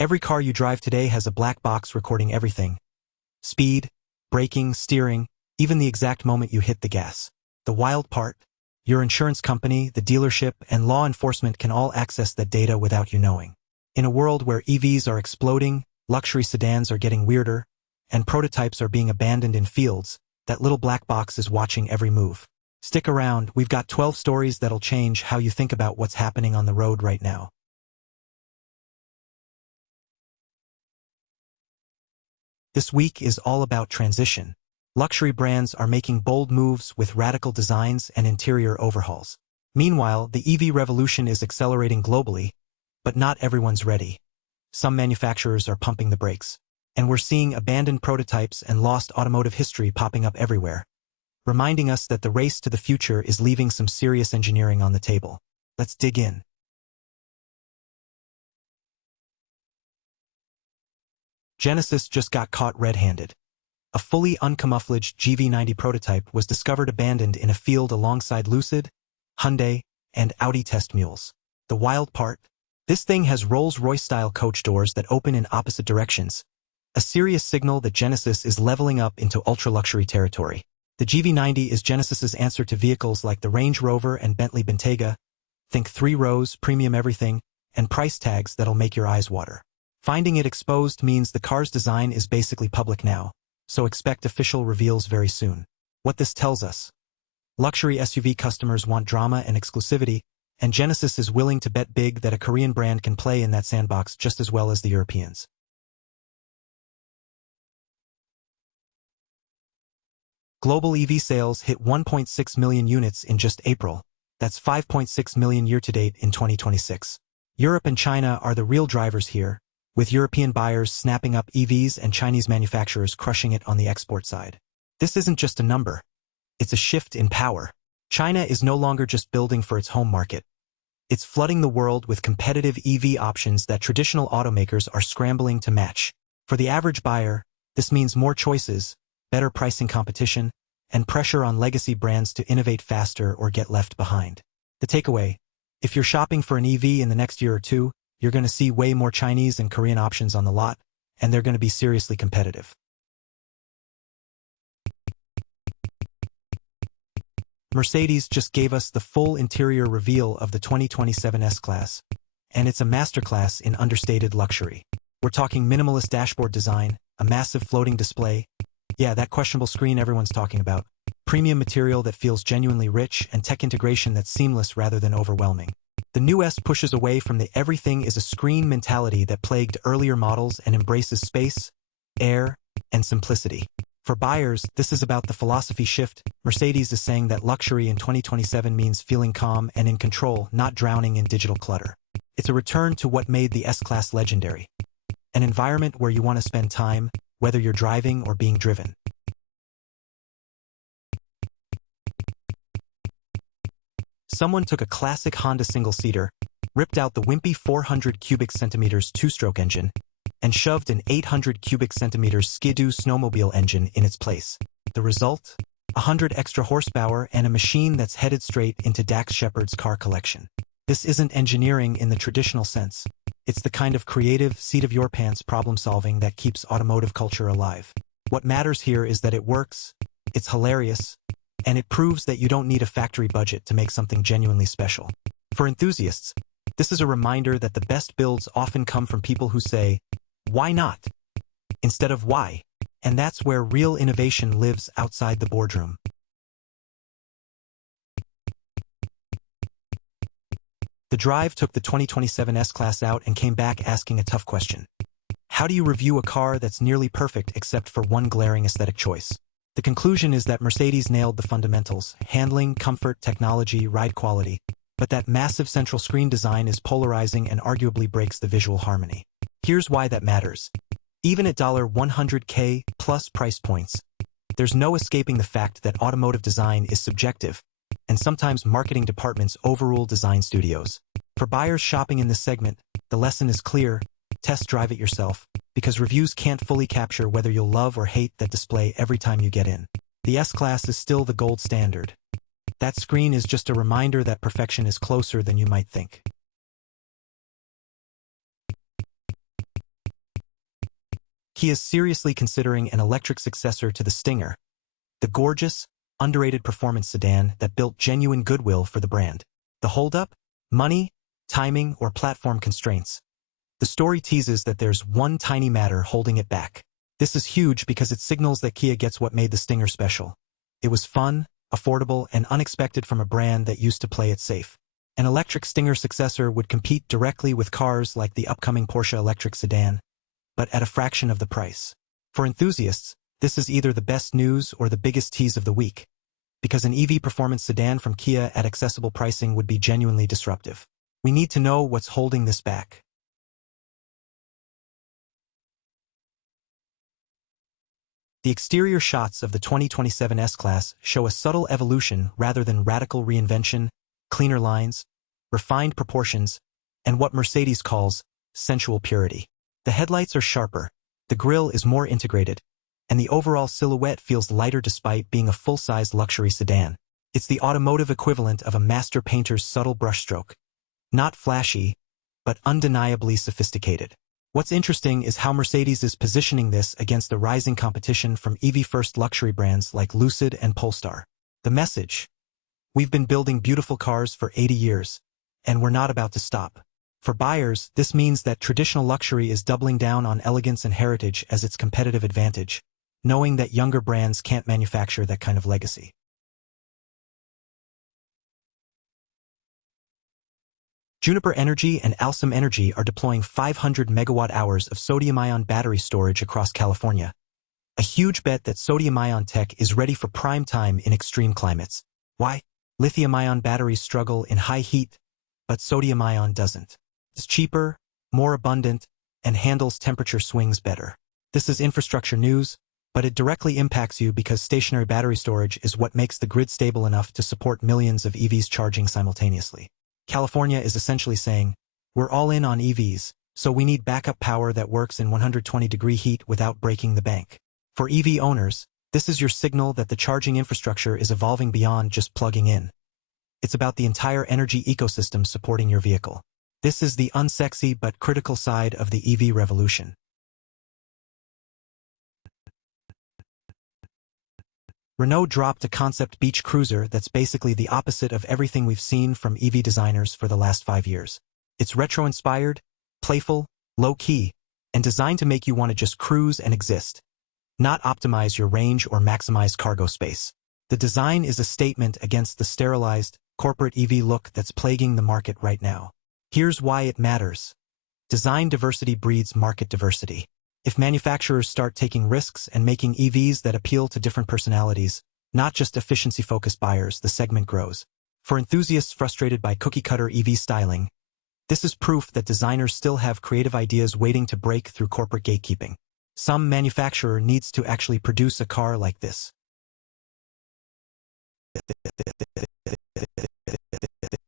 Every car you drive today has a black box recording everything. Speed, braking, steering, even the exact moment you hit the gas. The wild part? Your insurance company, the dealership, and law enforcement can all access that data without you knowing. In a world where EVs are exploding, luxury sedans are getting weirder, and prototypes are being abandoned in fields, that little black box is watching every move. Stick around, we've got 12 stories that'll change how you think about what's happening on the road right now. This week is all about transition. Luxury brands are making bold moves with radical designs and interior overhauls. Meanwhile, the EV revolution is accelerating globally, but not everyone's ready. Some manufacturers are pumping the brakes. And we're seeing abandoned prototypes and lost automotive history popping up everywhere, reminding us that the race to the future is leaving some serious engineering on the table. Let's dig in. Genesis just got caught red-handed. A fully uncamouflaged GV90 prototype was discovered abandoned in a field alongside Lucid, Hyundai, and Audi test mules. The wild part? This thing has Rolls-Royce-style coach doors that open in opposite directions, a serious signal that Genesis is leveling up into ultra-luxury territory. The GV90 is Genesis's answer to vehicles like the Range Rover and Bentley Bentayga. Think 3 rows, premium everything, and price tags that'll make your eyes water. Finding it exposed means the car's design is basically public now, so expect official reveals very soon. What this tells us? Luxury SUV customers want drama and exclusivity, and Genesis is willing to bet big that a Korean brand can play in that sandbox just as well as the Europeans. Global EV sales hit 1.6 million units in just April. That's 5.6 million year-to-date in 2026. Europe and China are the real drivers here, with European buyers snapping up EVs and Chinese manufacturers crushing it on the export side. This isn't just a number. It's a shift in power. China is no longer just building for its home market. It's flooding the world with competitive EV options that traditional automakers are scrambling to match. For the average buyer, this means more choices, better pricing competition, and pressure on legacy brands to innovate faster or get left behind. The takeaway: if you're shopping for an EV in the next year or two, you're going to see way more Chinese and Korean options on the lot, and they're going to be seriously competitive. Mercedes just gave us the full interior reveal of the 2027 S-Class, and it's a masterclass in understated luxury. We're talking minimalist dashboard design, a massive floating display, yeah, that questionable screen everyone's talking about, premium material that feels genuinely rich, and tech integration that's seamless rather than overwhelming. The new S pushes away from the everything is a screen mentality that plagued earlier models and embraces space, air, and simplicity. For buyers, this is about the philosophy shift. Mercedes is saying that luxury in 2027 means feeling calm and in control, not drowning in digital clutter. It's a return to what made the S-Class legendary. An environment where you want to spend time, whether you're driving or being driven. Someone took a classic Honda single-seater, ripped out the wimpy 400 cubic centimeters two-stroke engine, and shoved an 800 cubic centimeters Skidoo snowmobile engine in its place. The result? 100 extra horsepower and a machine that's headed straight into Dax Shepard's car collection. This isn't engineering in the traditional sense. It's the kind of creative, seat-of-your-pants problem-solving that keeps automotive culture alive. What matters here is that it works, it's hilarious, and it proves that you don't need a factory budget to make something genuinely special. For enthusiasts, this is a reminder that the best builds often come from people who say, "Why not?" instead of "Why?" And that's where real innovation lives, outside the boardroom. The Drive took the 2027 S-Class out and came back asking a tough question. How do you review a car that's nearly perfect except for one glaring aesthetic choice? The conclusion is that Mercedes nailed the fundamentals: handling, comfort, technology, ride quality. But that massive central screen design is polarizing and arguably breaks the visual harmony. Here's why that matters. Even at $100K plus price points, there's no escaping the fact that automotive design is subjective, and sometimes marketing departments overrule design studios. For buyers shopping in this segment, the lesson is clear: test drive it yourself, because reviews can't fully capture whether you'll love or hate that display every time you get in. The S-Class is still the gold standard. That screen is just a reminder that perfection is closer than you might think. Kia is seriously considering an electric successor to the Stinger, the gorgeous, underrated performance sedan that built genuine goodwill for the brand. The holdup? Money, timing, or platform constraints? The story teases that there's one tiny matter holding it back. This is huge because it signals that Kia gets what made the Stinger special. It was fun, affordable, and unexpected from a brand that used to play it safe. An electric Stinger successor would compete directly with cars like the upcoming Porsche electric sedan, but at a fraction of the price. For enthusiasts, this is either the best news or the biggest tease of the week, because an EV performance sedan from Kia at accessible pricing would be genuinely disruptive. We need to know what's holding this back. The exterior shots of the 2027 S-Class show a subtle evolution rather than radical reinvention, cleaner lines, refined proportions, and what Mercedes calls sensual purity. The headlights are sharper, the grille is more integrated, and the overall silhouette feels lighter despite being a full-size luxury sedan. It's the automotive equivalent of a master painter's subtle brushstroke. Not flashy, but undeniably sophisticated. What's interesting is how Mercedes is positioning this against the rising competition from EV-first luxury brands like Lucid and Polestar. The message: we've been building beautiful cars for 80 years, and we're not about to stop. For buyers, this means that traditional luxury is doubling down on elegance and heritage as its competitive advantage, knowing that younger brands can't manufacture that kind of legacy. Juniper Energy and Alstom Energy are deploying 500 megawatt-hours of sodium-ion battery storage across California. A huge bet that sodium-ion tech is ready for prime time in extreme climates. Why? Lithium-ion batteries struggle in high heat, but sodium-ion doesn't. It's cheaper, more abundant, and handles temperature swings better. This is infrastructure news, but it directly impacts you because stationary battery storage is what makes the grid stable enough to support millions of EVs charging simultaneously. California is essentially saying, we're all in on EVs, so we need backup power that works in 120-degree heat without breaking the bank. For EV owners, this is your signal that the charging infrastructure is evolving beyond just plugging in. It's about the entire energy ecosystem supporting your vehicle. This is the unsexy but critical side of the EV revolution. Renault dropped a concept beach cruiser that's basically the opposite of everything we've seen from EV designers for the last 5 years. It's retro-inspired, playful, low-key, and designed to make you want to just cruise and exist, not optimize your range or maximize cargo space. The design is a statement against the sterilized, corporate EV look that's plaguing the market right now. Here's why it matters. Design diversity breeds market diversity. If manufacturers start taking risks and making EVs that appeal to different personalities, not just efficiency-focused buyers, the segment grows. For enthusiasts frustrated by cookie-cutter EV styling, this is proof that designers still have creative ideas waiting to break through corporate gatekeeping. Some manufacturer needs to actually produce a car like this.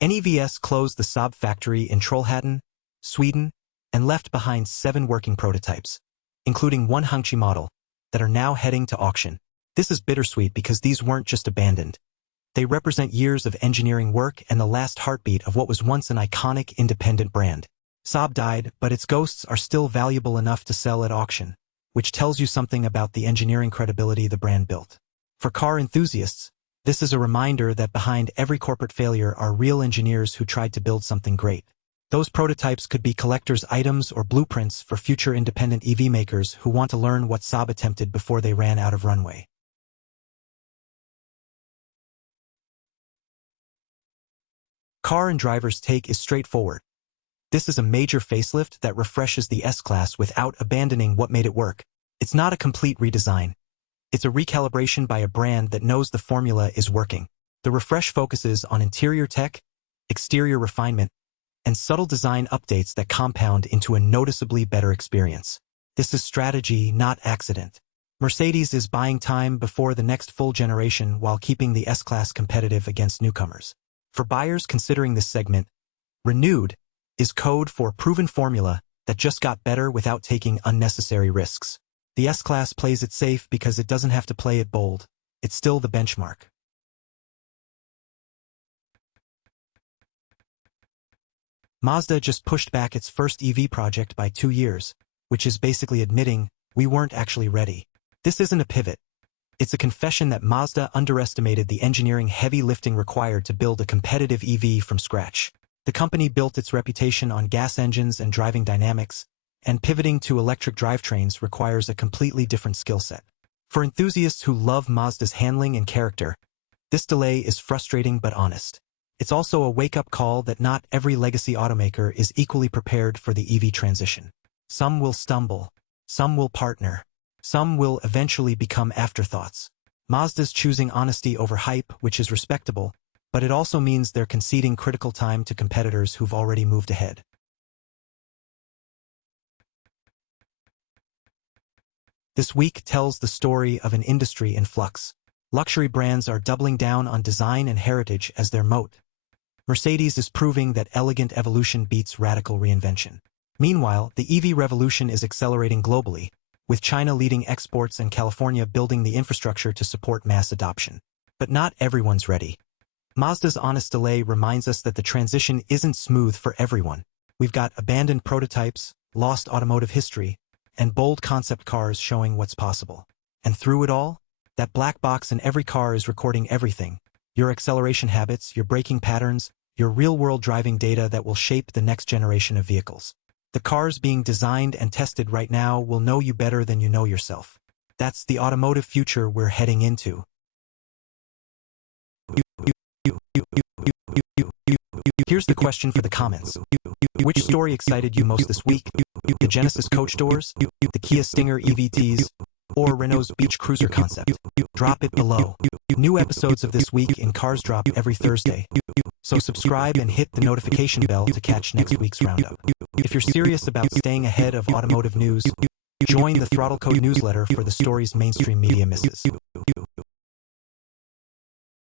NEVS closed the Saab factory in Trollhättan, Sweden, and left behind 7 working prototypes, including one Hongqi model, that are now heading to auction. This is bittersweet because these weren't just abandoned. They represent years of engineering work and the last heartbeat of what was once an iconic independent brand. Saab died, but its ghosts are still valuable enough to sell at auction, which tells you something about the engineering credibility the brand built. For car enthusiasts, this is a reminder that behind every corporate failure are real engineers who tried to build something great. Those prototypes could be collector's items or blueprints for future independent EV makers who want to learn what Saab attempted before they ran out of runway. Car and driver's take is straightforward. This is a major facelift that refreshes the S-Class without abandoning what made it work. It's not a complete redesign. It's a recalibration by a brand that knows the formula is working. The refresh focuses on interior tech, exterior refinement, and subtle design updates that compound into a noticeably better experience. This is strategy, not accident. Mercedes is buying time before the next full generation while keeping the S-Class competitive against newcomers. For buyers considering this segment, renewed is code for proven formula that just got better without taking unnecessary risks. The S-Class plays it safe because it doesn't have to play it bold. It's still the benchmark. Mazda just pushed back its first EV project by 2 years, which is basically admitting we weren't actually ready. This isn't a pivot. It's a confession that Mazda underestimated the engineering heavy lifting required to build a competitive EV from scratch. The company built its reputation on gas engines and driving dynamics, and pivoting to electric drivetrains requires a completely different skill set. For enthusiasts who love Mazda's handling and character, this delay is frustrating but honest. It's also a wake-up call that not every legacy automaker is equally prepared for the EV transition. Some will stumble, some will partner, some will eventually become afterthoughts. Mazda's choosing honesty over hype, which is respectable, but it also means they're conceding critical time to competitors who've already moved ahead. This week tells the story of an industry in flux. Luxury brands are doubling down on design and heritage as their moat. Mercedes is proving that elegant evolution beats radical reinvention. Meanwhile, the EV revolution is accelerating globally, with China leading exports and California building the infrastructure to support mass adoption. But not everyone's ready. Mazda's honest delay reminds us that the transition isn't smooth for everyone. We've got abandoned prototypes, lost automotive history, and bold concept cars showing what's possible. And through it all, that black box in every car is recording everything: your acceleration habits, your braking patterns, your real-world driving data that will shape the next generation of vehicles. The cars being designed and tested right now will know you better than you know yourself. That's the automotive future we're heading into. Here's the question for the comments. Which story excited you most this week? The Genesis coach doors, the Kia Stinger EVTs, or Renault's beach cruiser concept? Drop it below. New episodes of This Week in Cars drop every Thursday, so subscribe and hit the notification bell to catch next week's roundup. If you're serious about staying ahead of automotive news, join the ThrottleCode newsletter for the stories mainstream media misses.